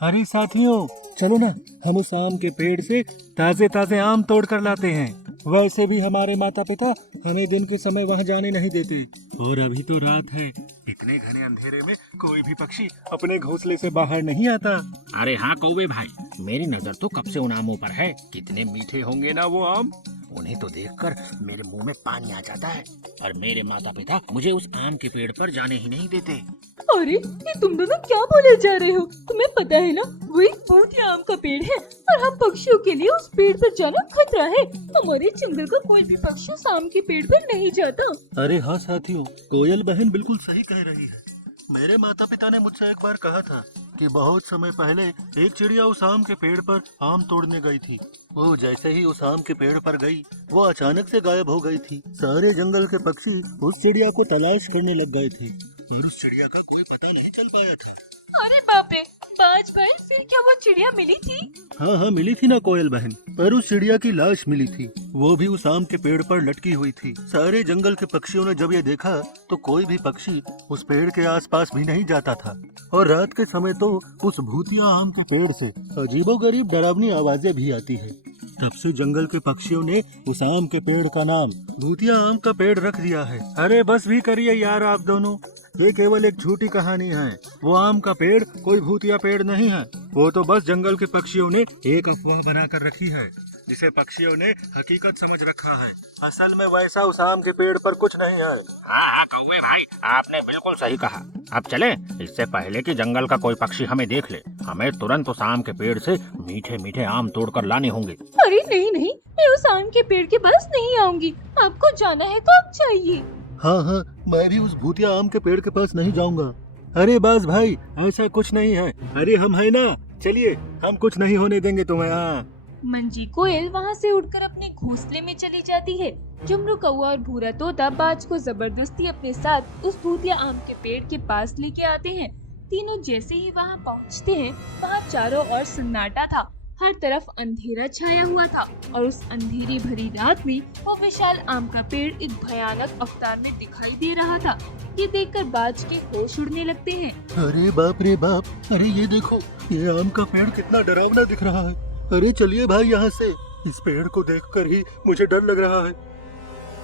अरे साथियों, चलो ना हम उस आम के पेड़ से ताजे ताजे आम तोड़ कर लाते हैं। वैसे भी हमारे माता पिता हमें दिन के समय वहाँ जाने नहीं देते और अभी तो रात है। इतने घने अंधेरे में कोई भी पक्षी अपने घोंसले से बाहर नहीं आता। अरे हाँ कौवे भाई, मेरी नजर तो कब से उन आमों पर है। कितने मीठे होंगे ना वो आम। उन्हें तो देखकर मेरे मुंह में पानी आ जाता है। पर मेरे माता पिता मुझे उस आम के पेड़ पर जाने ही नहीं देते। अरे ये तुम दोनों क्या बोले जा रहे हो? तुम्हें पता है ना, वो एक बहुत आम का पेड़ है और हम पक्षियों के लिए उस पेड़ पर जाना खतरा है। हमारे जंगल का कोई भी पक्षी उस आम के पेड़ पर नहीं जाता। अरे हाँ साथियों, कोयल बहन बिल्कुल सही कह रही है। मेरे माता पिता ने मुझसे एक बार कहा था कि बहुत समय पहले एक चिड़िया उस आम के पेड़ पर आम तोड़ने गई थी। वो जैसे ही उस आम के पेड़ पर गई, वो अचानक से गायब हो गई थी। सारे जंगल के पक्षी उस चिड़िया को तलाश करने लग गए थे और उस चिड़िया का कोई पता नहीं चल पाया था। अरे बाप रे, बाज भाई फिर क्या वो चिड़िया मिली थी? हाँ मिली थी ना कोयल बहन, पर उस चिड़िया की लाश मिली थी। वो भी उस आम के पेड़ पर लटकी हुई थी। सारे जंगल के पक्षियों ने जब ये देखा तो कोई भी पक्षी उस पेड़ के आसपास भी नहीं जाता था और रात के समय तो उस भूतिया आम के पेड़ से अजीबोगरीब डरावनी आवाजें भी आती है। तब से जंगल के पक्षियों ने उस आम के पेड़ का नाम भूतिया आम का पेड़ रख दिया है। अरे बस भी करिए यार आप दोनों, ये केवल एक झूठी कहानी है। वो आम का पेड़ कोई भूतिया पेड़ नहीं है। वो तो बस जंगल के पक्षियों ने एक अफवाह बनाकर रखी है, जिसे पक्षियों ने हकीकत समझ रखा है। असल में वैसा उस आम के पेड़ पर कुछ नहीं है। हाँ कौवे भाई, आपने बिल्कुल सही कहा। अब चले, इससे पहले कि जंगल का कोई पक्षी हमें देख ले। हमें तुरंत उस आम के पेड़ से मीठे मीठे आम तोड़कर लाने होंगे। अरे नहीं नहीं, मैं उस आम के पेड़ के पास नहीं आऊंगी। आपको जाना है तो अब जाइए। हाँ, मैं भी उस भूतिया आम के पेड़ के पास नहीं जाऊंगा। अरे बाज भाई, ऐसा कुछ नहीं है। अरे हम है ना, चलिए, हम कुछ नहीं होने देंगे तुम्हें। हाँ मंजी कोयल वहाँ से उड़कर अपने घोंसले में चली जाती है। जुमरू कौवा और भूरा तोता बाज को जबरदस्ती अपने साथ उस भूतिया आम के पेड़ के पास लेके आते हैं। तीनों जैसे ही वहाँ पहुँचते हैं, वहाँ चारों ओर सन्नाटा था। हर तरफ अंधेरा छाया हुआ था और उस अंधेरी भरी रात में वो विशाल आम का पेड़ एक भयानक अवतार में दिखाई दे रहा था। ये देखकर बाज के होश उड़ने लगते हैं। अरे बाप रे बाप, अरे ये देखो, ये आम का पेड़ कितना डरावना दिख रहा है। अरे चलिए भाई यहाँ से, इस पेड़ को देखकर ही मुझे डर लग रहा है।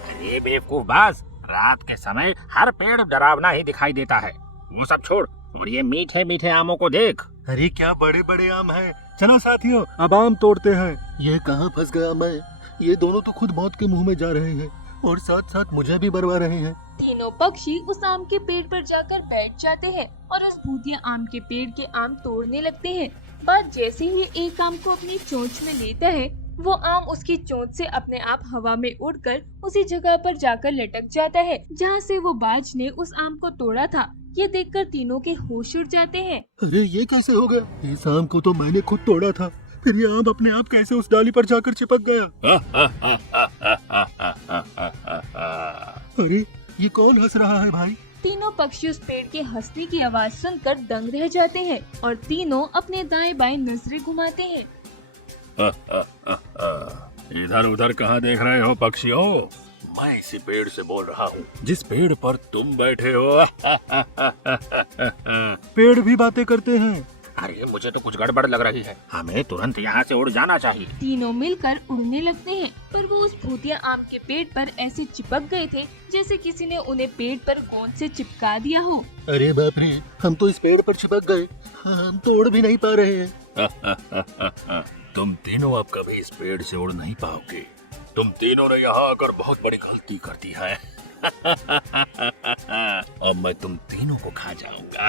अरे बेवकूफ बाज, रात के समय हर पेड़ डरावना ही दिखाई देता है। वो सब छोड़ और ये मीठे मीठे आमों को देख। अरे क्या बड़े बड़े आम हैं। चलो साथियों, अब आम तोड़ते हैं। ये कहाँ फंस गया मैं? ये दोनों तो खुद मौत के मुंह में जा रहे हैं और साथ साथ मुझे भी बरवा रहे हैं। तीनों पक्षी उस आम के पेड़ पर जाकर बैठ जाते हैं और उस भूतिया आम के पेड़ के आम तोड़ने लगते हैं। बाज जैसे ही एक आम को अपनी चोंच में लेता है, वो आम उसकी चोंच से अपने आप हवा में उड़कर उसी जगह पर जाकर लटक जाता है जहाँ से वो बाज ने उस आम को तोड़ा था। ये देखकर तीनों के होश उड़ जाते हैं। अरे ये कैसे हो गया? इस आम को तो मैंने खुद तोड़ा था, फिर ये आम अपने आप कैसे उस डाली पर जाकर चिपक गया? अरे ये कौन हंस रहा है भाई? तीनों पक्षी उस पेड़ के हंसने की आवाज सुनकर दंग रह जाते हैं और तीनों अपने दाएं बाएं नजरें घुमाते हैं। इधर उधर कहाँ देख रहे हो पक्षियों? मैं इसी पेड़ से बोल रहा हूँ जिस पेड़ पर तुम बैठे हो। पेड़ भी बातें करते हैं। अरे मुझे तो कुछ गड़बड़ लग रही है। हमें तुरंत यहाँ से उड़ जाना चाहिए। तीनों मिलकर उड़ने लगते हैं, पर वो उस भूतिया आम के पेड़ पर ऐसे चिपक गए थे जैसे किसी ने उन्हें पेड़ पर गोंद से चिपका दिया हो। अरे बाप रे, हम तो इस पेड़ पर चिपक गए। हम तो उड़ भी नहीं पा रहे हैं। तुम तीनों अब कभी इस पेड़ से उड़ नहीं पाओगे। तुम तीनों ने यहाँ आकर बहुत बड़ी गलती कर दी है। अब मैं तुम तीनों को खा जाऊंगा।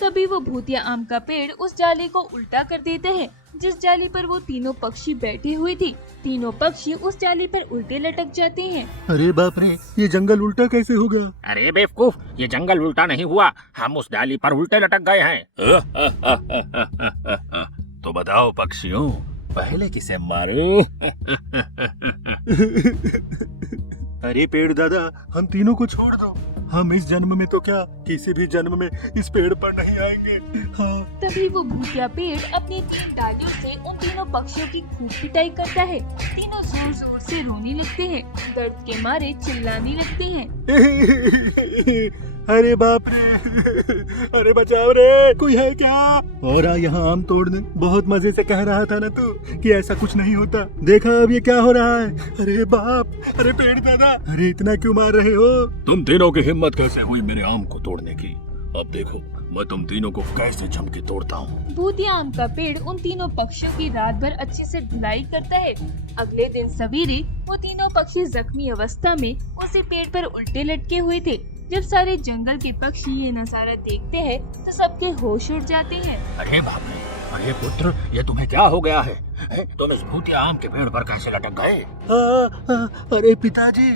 तभी वो भूतिया आम का पेड़ उस जाली को उल्टा कर देते हैं जिस जाली पर वो तीनों पक्षी बैठे हुए थे। तीनों पक्षी उस जाली पर उल्टे लटक जाते हैं। अरे बाप रे, ये जंगल उल्टा कैसे हो गया? अरे बेवकूफ, ये जंगल उल्टा नहीं हुआ, हम उस डाली पर उल्टे लटक गए हैं। तो बताओ पक्षियों, पहले किसे मारूं? अरे पेड़ दादा, हम तीनों को छोड़ दो। हम इस जन्म में तो क्या, किसी भी जन्म में इस पेड़ पर नहीं आएंगे। हाँ। तभी वो भूतिया पेड़ अपनी 3 डालियों से उन तीनों पक्षियों की खूब पिटाई करता है। तीनों जोर जोर से रोने लगते हैं, दर्द के मारे चिल्लाने लगते हैं। अरे बाप रे, अरे बचाओ रे, कोई है क्या? और यहाँ आम तोड़ने बहुत मजे से कह रहा था ना तू कि ऐसा कुछ नहीं होता। देखा अब ये क्या हो रहा है? अरे बाप, अरे पेड़ दादा, अरे इतना क्यों मार रहे हो? तुम तीनों की हिम्मत कैसे हुई मेरे आम को तोड़ने की? अब देखो मैं तुम तीनों को कैसे जम के तोड़ता हूँ। भूतिया आम का पेड़ उन तीनों पक्षियों की रात भर अच्छे से धुलाई करता है। अगले दिन सवेरे वो तीनों पक्षी जख्मी अवस्था में उसी पेड़ पर उल्टे लटके हुए थे। जब सारे जंगल के पक्षी ये नजारा देखते हैं तो सबके होश उड़ जाते हैं। अरे बाप रे, अरे पुत्र, ये तुम्हें क्या हो गया है? तुम इस भूतिया आम के पेड़ पर कैसे लटक गए? अरे पिताजी,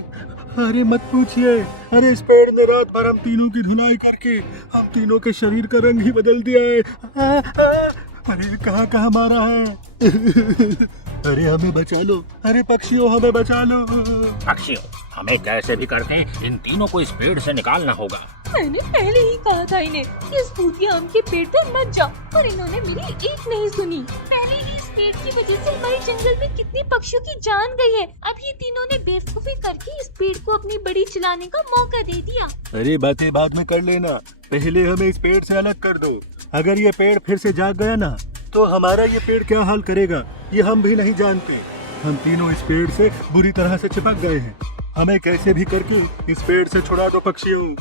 अरे मत पूछिए। अरे इस पेड़ ने रात भर हम तीनों की धुलाई करके हम तीनों के शरीर का रंग ही बदल दिया है। अरे कहाँ कहाँ मारा है? अरे हमें बचा लो, अरे पक्षियों हमें बचा लो। पक्षियों, हमें कैसे भी करके इन तीनों को इस पेड़ से निकालना होगा। मैंने पहले ही कहा था इन्हें कि इस भूतिया आम के पेड़ पर मत जाओ, और इन्होंने मेरी एक नहीं सुनी। पहले ही इस पेड़ की वजह से हमारे जंगल में कितने पक्षियों की जान गई है। अब ये तीनों ने बेवकूफी करके इस पेड़ को अपनी बड़ी चलाने का मौका दे दिया। अरे बातें बाद में कर लेना, पहले हमें इस पेड़ से अलग कर दो। अगर ये पेड़ फिर से जाग गया ना तो हमारा ये पेड़ क्या हाल करेगा ये हम भी नहीं जानते। हम तीनों इस पेड़ से बुरी तरह से चिपक गए हैं। हमें कैसे भी करके इस पेड़ से छुड़ा दो पक्षियों।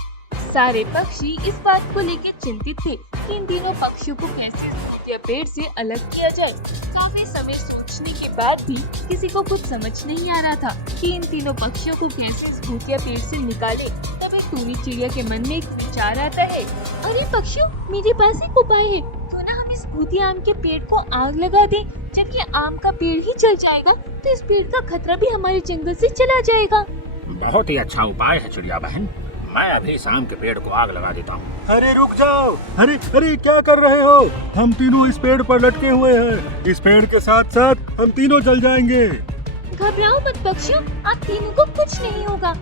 सारे पक्षी इस बात को लेकर चिंतित थे कि इन तीनों पक्षियों को कैसे इस भूतिया पेड़ से अलग किया जाए। काफी समय सोचने के बाद भी किसी को कुछ समझ नहीं आ रहा था कि इन तीनों पक्षियों को कैसे इस भूतिया पेड़ से निकाले। तब एक टूनी चिड़िया के मन में एक विचार आता है। अरे पक्षियों, मेरे पास एक उपाय है। क्यों ना हम इस भूतिया आम के पेड़ को आग लगा दें। जब ये आम का पेड़ ही जल जाएगा तो इस पेड़ का खतरा भी हमारे जंगल से चला जाएगा। बहुत ही अच्छा उपाय है चिड़िया बहन, मैं अभी इस आम के पेड़ को आग लगा देता हूँ। अरे रुक जाओ, अरे अरे क्या कर रहे हो? हम तीनों इस पेड़ पर लटके हुए हैं। इस पेड़ के साथ साथ हम तीनों जल जाएंगे। घबराओ मत पक्षियों, आप तीनों को कुछ नहीं होगा।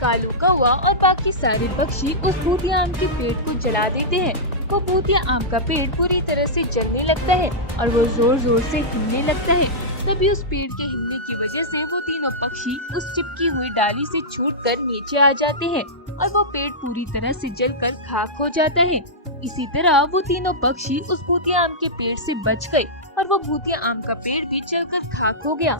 कालू कौवा और बाकी सारे पक्षी उस भूतिया आम के पेड़ को जला देते हैं। वो भूतिया आम का पेड़ पूरी तरह से जलने लगता है और वो जोर जोर से हिलने लगता है। तभी उस पेड़ के हिलने की वजह से वो तीनों पक्षी उस चिपकी हुई डाली से छूटकर नीचे आ जाते हैं और वो पेड़ पूरी तरह से जलकर खाक हो जाता है। इसी तरह वो तीनों पक्षी उस भूतिया आम के पेड़ से बच गए और वो भूतिया आम का पेड़ भी जलकर खाक हो गया।